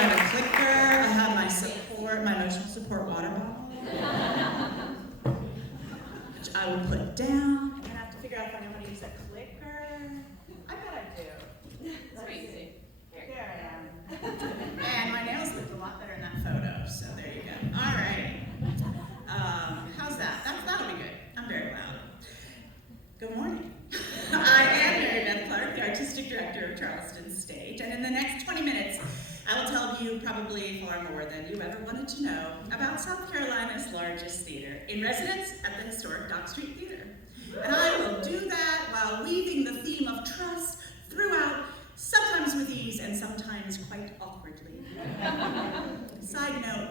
had a clicker, I had my emotional support water bottle, which I would put down, and I have to figure out if I know how to use a clicker. I bet I do. That's easy. There I am. And my nails looked a lot better in that photo, so there you go. All right. How's that? That'll be good. I'm very loud. Good morning. I am Marybeth Clark, the Artistic Director of Charleston Stage, and in the next 20 minutes, I will tell you probably far more than you ever wanted to know about South Carolina's largest theater, in residence at the historic Dock Street Theater. And I will do that while weaving the theme of trust throughout, sometimes with ease and sometimes quite awkwardly. Side note,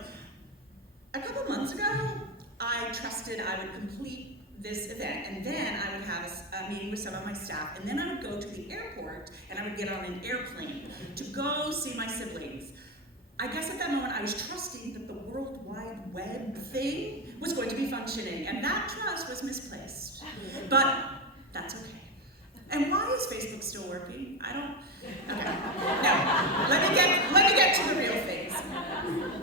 a couple months ago, I trusted I would complete this event, and then I would have a meeting with some of my staff, and then I would go to the airport, and I would get on an airplane to go see my siblings. I guess at that moment I was trusting that the World Wide Web thing was going to be functioning, and that trust was misplaced. But that's okay. And why is Facebook still working? I don't, okay. No, let me get to the real things.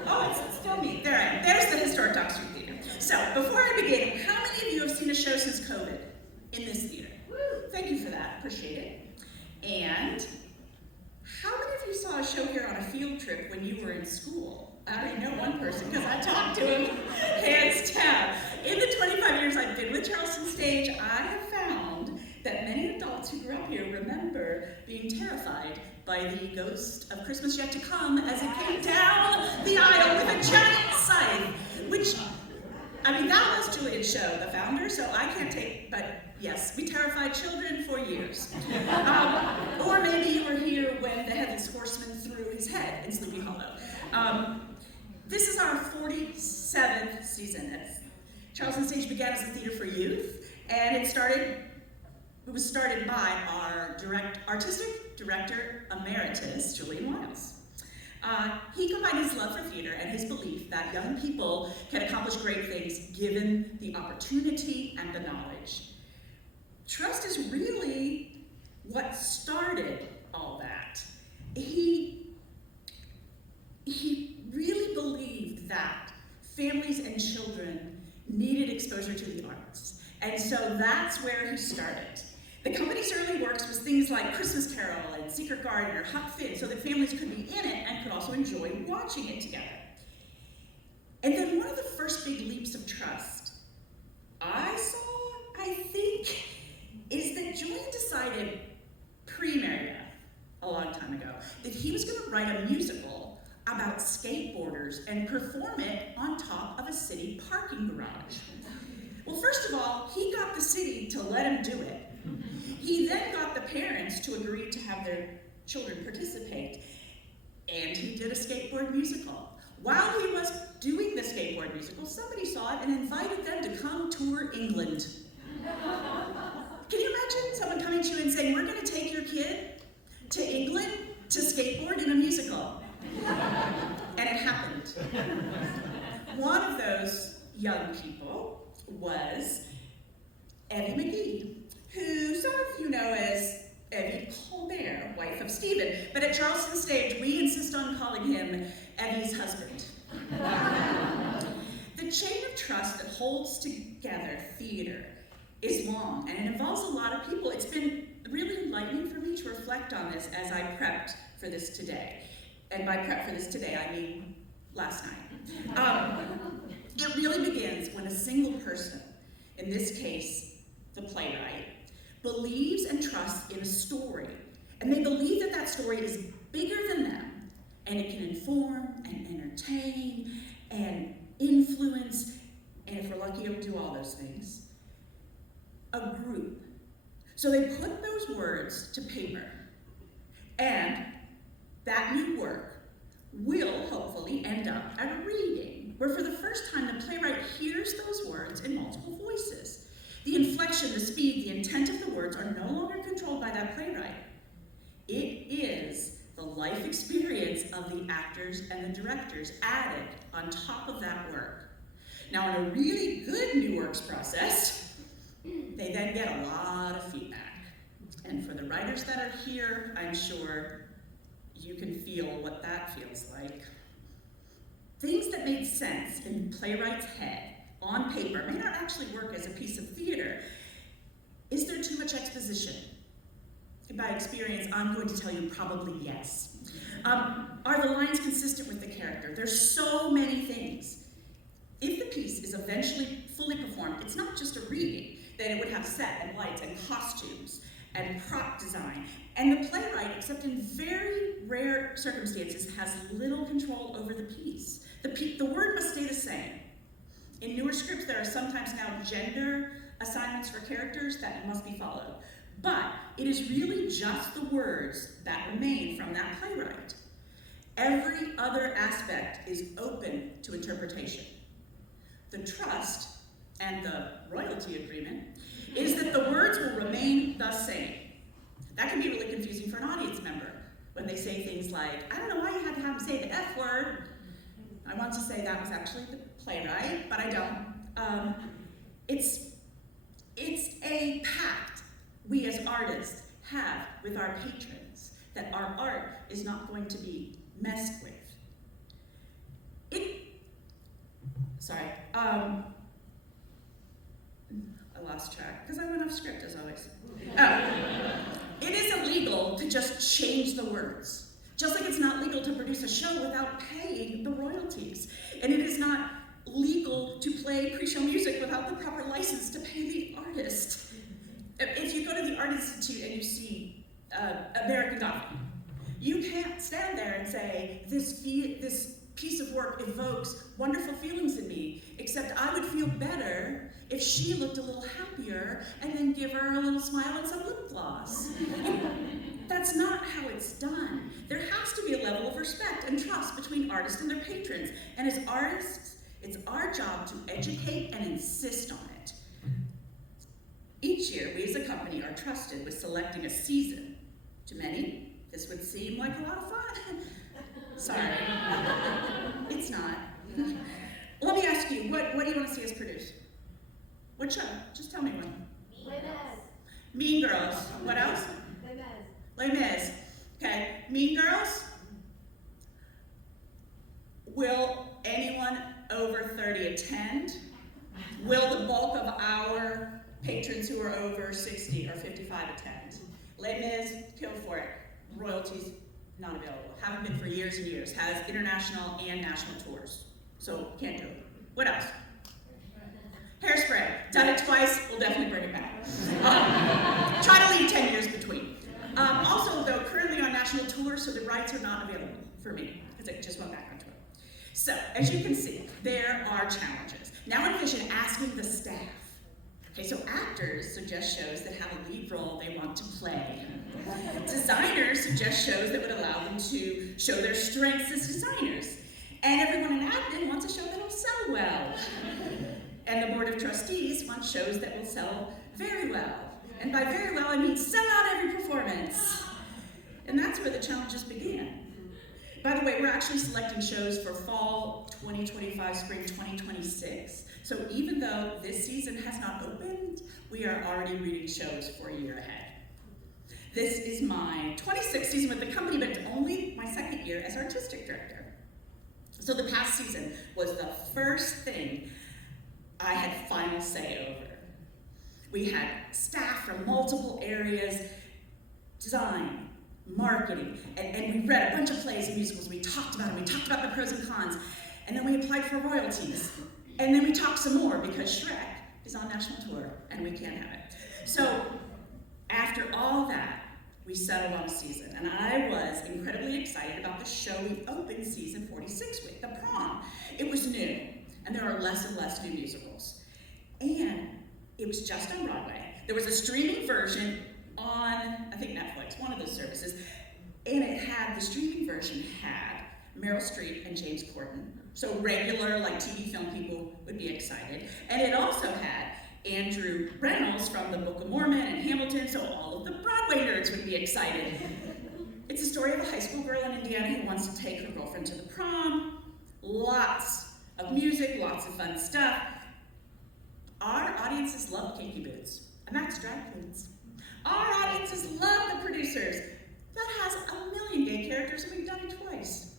Oh, it's still me. There I am. There's the historic Dock Street Theater. So, before I begin, how many of you have seen a show since COVID in this theater? Woo. Thank you for that. Appreciate it. And how many of you saw a show here on a field trip when you were in school? I already know one person because I talked to him hands down. In the 25 years I've been with Charleston Stage, I have found that many adults who grew up here remember being terrified by the ghost of Christmas Yet to Come as it came down the aisle with a giant scythe, which, I mean, that was Julian's show, the founder, so I can't take, but yes, we terrified children for years. Or maybe you were here when the Headless Horseman threw his head in Sleepy Hollow. This is our 47th season. Charleston Stage began as a theater for youth, and it was started by our artistic director emeritus, Julian Wiles. He combined his love for theater and his belief that young people can accomplish great things given the opportunity and the knowledge. Trust is really what started all that. He really believed that families and children needed exposure to the arts. And so that's where he started. The company's early works was things like Christmas Carol and Secret Garden or Huck Finn, so that families could be in it and could also enjoy watching it together. And then one of the first big leaps of trust I saw, I think, is that Julian decided, pre-Marybeth, a long time ago, that he was going to write a musical about skateboarders and perform it on top of a city parking garage. Well, first of all, he got the city to let him do it. He then got the parents to agree to have their children participate, and he did a skateboard musical. While he was doing the skateboard musical, somebody saw it and invited them to come tour England. Can you imagine someone coming to you and saying, we're going to take your kid to England to skateboard in a musical? And it happened. One of those young people was Evie McGee, who some of you know as Evie Colbert, wife of Stephen, but at Charleston Stage, we insist on calling him Evie's husband. The chain of trust that holds together theater is long, and it involves a lot of people. It's been really enlightening for me to reflect on this as I prepped for this today. And by prep for this today, I mean last night. It really begins when a single person, in this case, the playwright, believes and trusts in a story, and they believe that that story is bigger than them, and it can inform and entertain and influence, and if we're lucky, it'll do all those things, a group. So they put those words to paper, and that new work will hopefully end up at a reading, where for the first time the playwright hears those words in multiple voices. The inflection, the speed, the intent of the words are no longer controlled by that playwright. It is the life experience of the actors and the directors added on top of that work. Now, in a really good new works process, they then get a lot of feedback. And for the writers that are here, I'm sure you can feel what that feels like. Things that made sense in the playwright's head on paper may not actually work as a piece of theater. Is there too much exposition? By experience, I'm going to tell you probably yes. Are the lines consistent with the character? There's so many things. If the piece is eventually fully performed, it's not just a reading, then it would have set and lights and costumes and prop design. And the playwright, except in very rare circumstances, has little control over the piece. The word must stay the same. In newer scripts, there are sometimes now gender assignments for characters that must be followed. But it is really just the words that remain from that playwright. Every other aspect is open to interpretation. The trust and the royalty agreement is that the words will remain the same. That can be really confusing for an audience member when they say things like, I don't know why you had to have them say the F word. I want to say that was actually the playwright, but I don't. It's a pact we as artists have with our patrons that our art is not going to be messed with. I lost track because I went off script as always. It is illegal to just change the words. Just like it's not legal to produce a show without paying the royalties. And it is not legal to play pre-show music without the proper license to pay the artist. If you go to the Art Institute and you see American Gothic, you can't stand there and say, this piece of work evokes wonderful feelings in me, except I would feel better if she looked a little happier and then give her a little smile and some lip gloss. That's not how it's done. There has to be a level of respect and trust between artists and their patrons. And as artists, it's our job to educate and insist on it. Each year, we as a company are trusted with selecting a season. To many, this would seem like a lot of fun. Sorry, it's not. Let me ask you, what do you want to see us produce? What show? Just tell me one. Mean Girls. What else? Les Mis. Okay, Mean Girls. Will anyone over 30 attend? Will the bulk of our patrons who are over 60 or 55 attend? Les Mis, kill for it. Royalties, not available. Haven't been for years and years. Has international and national tours. So can't do it. What else? Hairspray. Done it twice, we'll definitely bring it back. Try to leave 10 years between. Also, though, currently on national tour, so the rights are not available for me, because I just went back on tour. So, as you can see, there are challenges. Now envision asking the staff. Okay, so actors suggest shows that have a lead role they want to play. Designers suggest shows that would allow them to show their strengths as designers. And everyone in admin wants a show that will sell well. And the board of trustees wants shows that will sell very well. And by very well, I mean sell out every performance. And that's where the challenges began. By the way, we're actually selecting shows for fall 2025, spring 2026. So even though this season has not opened, we are already reading shows for a year ahead. This is my 26th season with the company, but it's only my second year as artistic director. So the past season was the first thing I had final say over. We had staff from multiple areas, design, marketing, and we read a bunch of plays and musicals. We talked about them, we talked about the pros and cons, and then we applied for royalties. And then we talked some more because Shrek is on national tour and we can't have it. So after all that, we settled on a season, and I was incredibly excited about the show we opened season 46 with, The Prom. It was new, and there are less and less new musicals. And it was just on Broadway. There was a streaming version on, I think Netflix, one of those services, and the streaming version had Meryl Streep and James Corden. So regular, like TV film people would be excited. And it also had Andrew Reynolds from the Book of Mormon and Hamilton, so all of the Broadway nerds would be excited. It's a story of a high school girl in Indiana who wants to take her girlfriend to the prom. Lots of music, lots of fun stuff. Our audiences love kinky boots, and that's drag queens. Our audiences love the producers. that has a million gay characters and we've done it twice.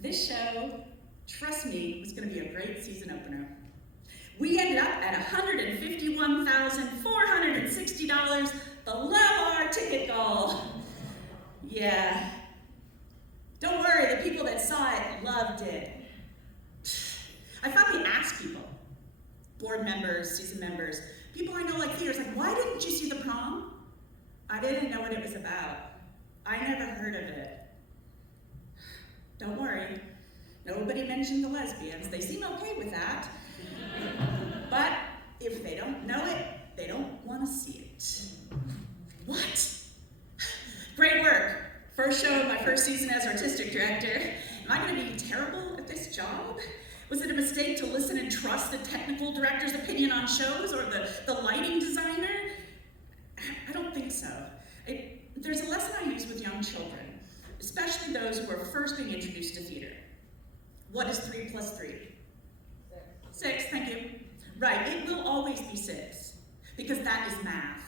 This show, trust me, was going to be a great season opener. We ended up at $151,460 below our ticket goal. Yeah. Don't worry, the people that saw it loved it. I finally asked people, board members, season members, people I know like theaters, like, why didn't you see the prom? I didn't know what it was about. I never heard of it. Don't worry, nobody mentioned the lesbians. They seem okay with that. But if they don't know it, they don't want to see it. What? Great work. First show of my first season as artistic director. Am I going to be terrible at this job? Was it a mistake to listen and trust the technical director's opinion on shows or the lighting designer? I don't think so. There's a lesson I use with young children, especially those who are first being introduced to theater. What is 3 plus 3? 6, thank you. Right, it will always be 6, because that is math.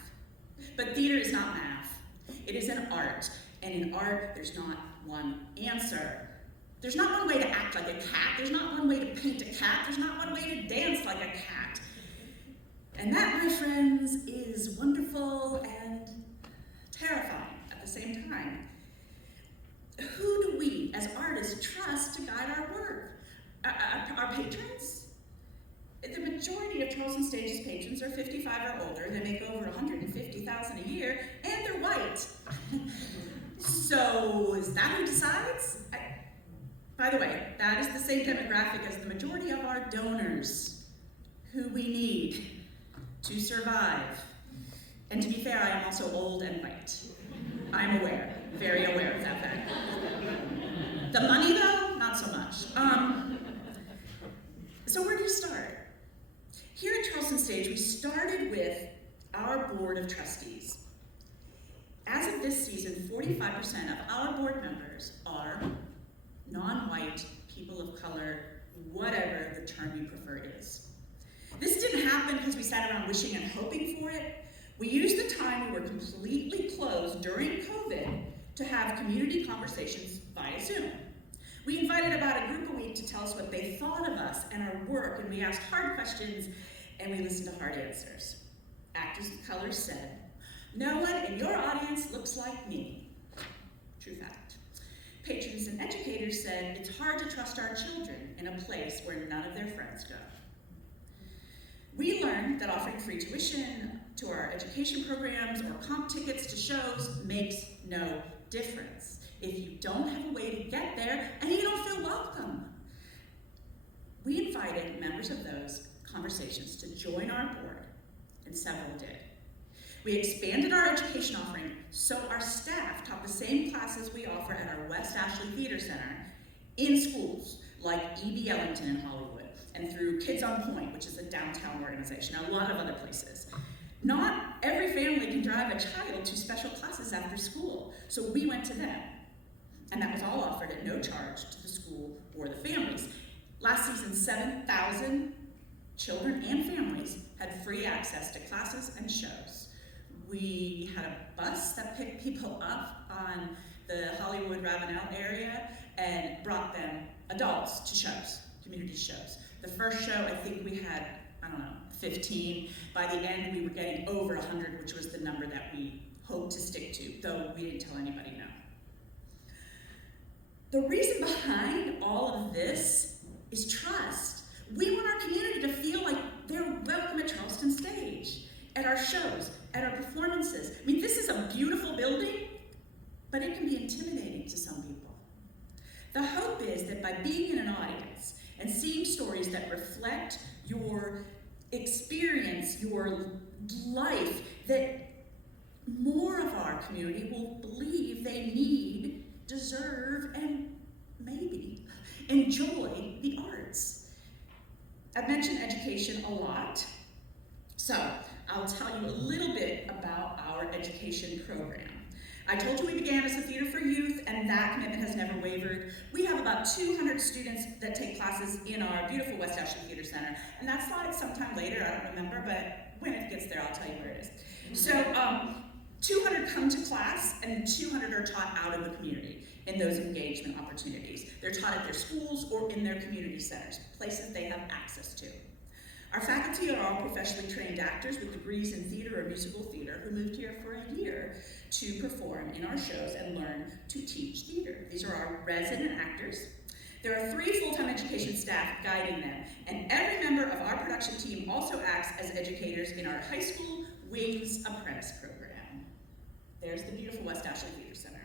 But theater is not math. It is an art, and in art, there's not one answer. There's not one way to act like a cat. There's not one way to paint a cat. There's not one way to dance like a cat. And that, my friends, is wonderful and terrifying at the same time. Who do we, as artists, trust to guide our work? Our patrons? The majority of Charleston Stage's patrons are 55 or older. They make over $150,000 a year, and they're white. So is that who decides? By the way, that is the same demographic as the majority of our donors, who we need to survive. And to be fair, I am also old and white. I'm aware, very aware of that fact. The money, though, not so much. So where do you start? Here at Charleston Stage, we started with our board of trustees. As of this season, 45% of our board members are non-white, people of color, whatever the term you prefer is. This didn't happen because we sat around wishing and hoping for it. We used the time we were completely closed during COVID to have community conversations via Zoom. We invited about a group a week to tell us what they thought of us and our work, and we asked hard questions, and we listened to hard answers. Actors of color said, "No one in your audience looks like me." True fact. Patrons and educators said, "It's hard to trust our children in a place where none of their friends go." We learned that offering free tuition to our education programs or comp tickets to shows makes no difference if you don't have a way to get there and you don't feel welcome. We invited members of those conversations to join our board, and several did. We expanded our education offering so our staff taught the same classes we offer at our West Ashley Theater Center in schools like E.B. Ellington in Hollywood, and through Kids on Point, which is a downtown organization, and a lot of other places. Not every family can drive a child to special classes after school, so we went to them. And that was all offered at no charge to the school or the families. Last season, 7,000 children and families had free access to classes and shows. We had a bus that picked people up on the Hollywood Ravenel area and brought them adults to shows, community shows. The first show, I think we had, 15. By the end, we were getting over 100, which was the number that we hoped to stick to, though we didn't tell anybody no. The reason behind all of this is trust. We want our community to feel like they're welcome at Charleston Stage, at our shows, at our performances. I mean, this is a beautiful building, but it can be intimidating to some people. The hope is that by being in an audience and seeing stories that reflect your experience, your life, that more of our community will believe they need, deserve, and maybe enjoy the arts. I've mentioned education a lot, so I'll tell you a little bit about our education program. I told you we began as a theater for youth, and that commitment has never wavered. We have about 200 students that take classes in our beautiful West Ashley Theater Center, and that slide sometime later, I don't remember, but when it gets there, I'll tell you where it is. So 200 come to class, and 200 are taught out in the community in those engagement opportunities. They're taught at their schools or in their community centers, places they have access to. Our faculty are all professionally trained actors with degrees in theater or musical theater who moved here for a year to perform in our shows and learn to teach theater. These are our resident actors. There are 3 full-time education staff guiding them, and every member of our production team also acts as educators in our high school Wings Apprentice program. There's the beautiful West Ashley Theater Center.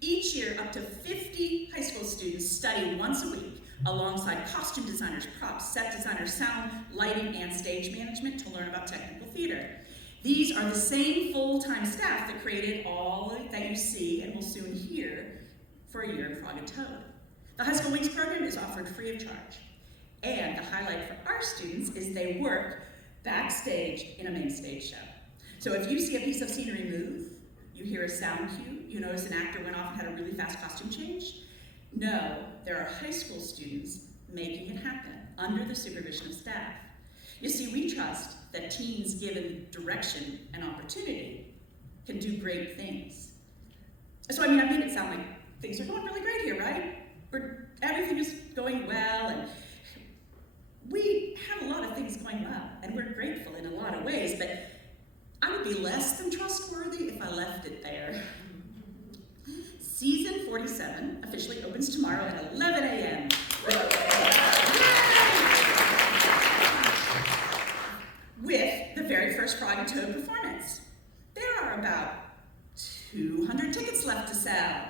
Each year, up to 50 high school students study once a week alongside costume designers, props, set designers, sound, lighting, and stage management to learn about technical theater. These are the same full-time staff that created all that you see and will soon hear for a year in Frog and Toad. The High School Wings program is offered free of charge. And the highlight for our students is they work backstage in a main stage show. So if you see a piece of scenery move, you hear a sound cue, you notice an actor went off and had a really fast costume change, know there are high school students making it happen under the supervision of staff. You see, we trust that teens given direction and opportunity can do great things. So I made it sound like things are going really great here, right? Everything is going well, and we have a lot of things going well, and we're grateful in a lot of ways, but I would be less than trustworthy if I left it there. Season 47 officially opens tomorrow at 11 a.m. with the very first Frog and Toad performance. There are about 200 tickets left to sell.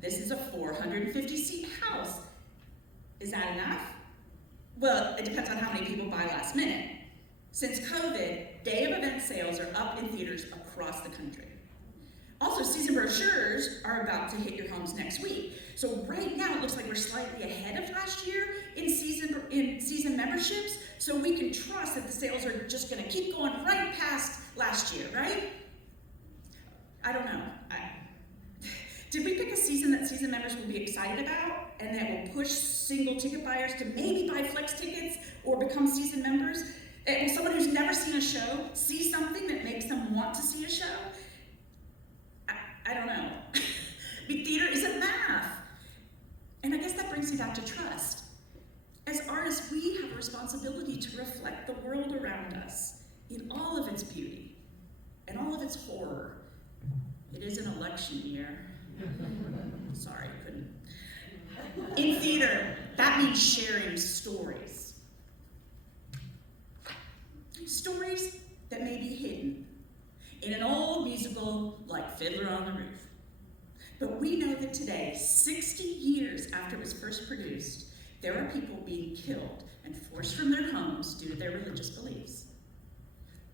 This is a 450-seat house. Is that enough? Well, it depends on how many people buy last minute. Since COVID, day of event sales are up in theaters across the country. Also, season brochures are about to hit your homes next week. So right now, it looks like we're slightly ahead of last year in season memberships, so we can trust that the sales are just gonna keep going right past last year, right? I don't know. Did we pick a season that season members will be excited about and that will push single ticket buyers to maybe buy flex tickets or become season members? Will someone who's never seen a show see something that makes them want to see a show? I don't know. Theater isn't math. And I guess that brings me back to trust. As artists, we have a responsibility to reflect the world around us in all of its beauty and all of its horror. It is an election year. Sorry, couldn't. In theater, that means sharing stories. Stories that may be hidden in an old musical like Fiddler on the Roof. But we know that today, 60 years after it was first produced, there are people being killed and forced from their homes due to their religious beliefs.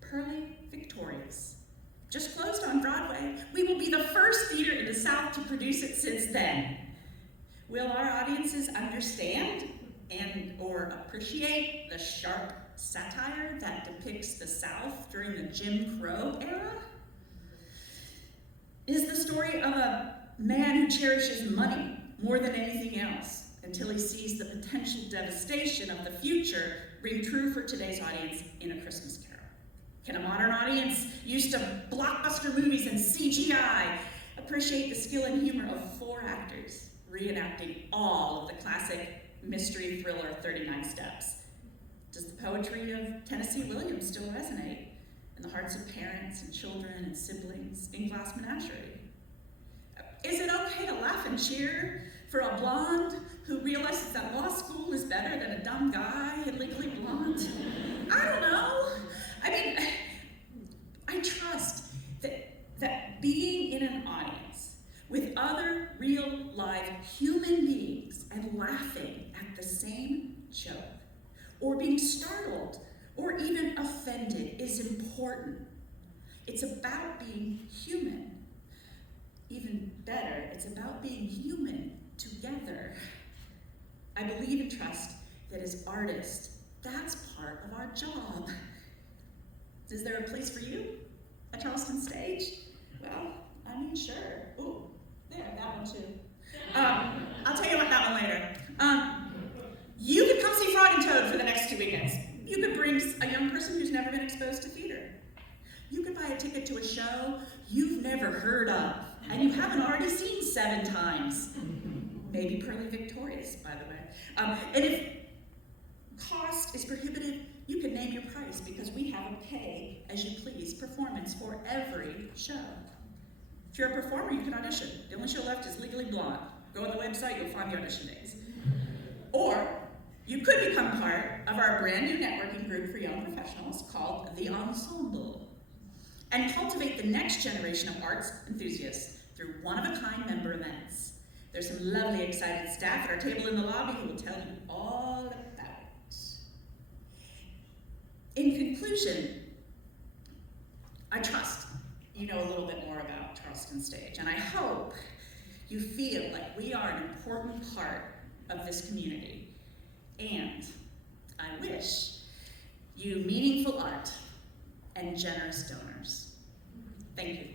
Pearly Victorious just closed on Broadway. We will be the first theater in the South to produce it since then. Will our audiences understand and or appreciate the sharp satire that depicts the South during the Jim Crow era? Is the story of a man who cherishes money more than anything else until he sees the potential devastation of the future ring true for today's audience in A Christmas Carol? Can a modern audience used to blockbuster movies and CGI appreciate the skill and humor of 4 actors reenacting all of the classic mystery thriller 39 Steps? Does the poetry of Tennessee Williams still resonate in the hearts of parents and children and siblings in Glass Menagerie? Is it okay to laugh and cheer for a blonde who realizes that law school is better than a dumb guy in Legally Blonde? I don't know. I trust that being in an audience with other real live human beings and laughing at the same joke, or being startled or even offended is important. It's about being human. Even better, it's about being human together. I believe and trust that as artists, that's part of our job. Is there a place for you at Charleston Stage? Well, sure. Ooh, there, that one too. I'll tell you about that one later. You could come see Frog and Toad for the next 2 weekends. You could bring a young person who's never been exposed to theater. You could buy a ticket to a show you've never heard of, and you haven't already seen 7 times. Maybe Pearly Victorious, by the way. And if cost is prohibitive, you can name your price, because we have a pay as you please performance for every show. If you're a performer, you can audition. The only show left is Legally Blonde. Go on the website, you'll find the audition days. Or you could become part of our brand new networking group for young professionals called The Ensemble, and cultivate the next generation of arts enthusiasts through one-of-a-kind member events. There's some lovely, excited staff at our table in the lobby who will tell you all about it. In conclusion, I trust you know a little bit more about Charleston Stage, and I hope you feel like we are an important part of this community. And I wish you meaningful art and generous donors. Thank you.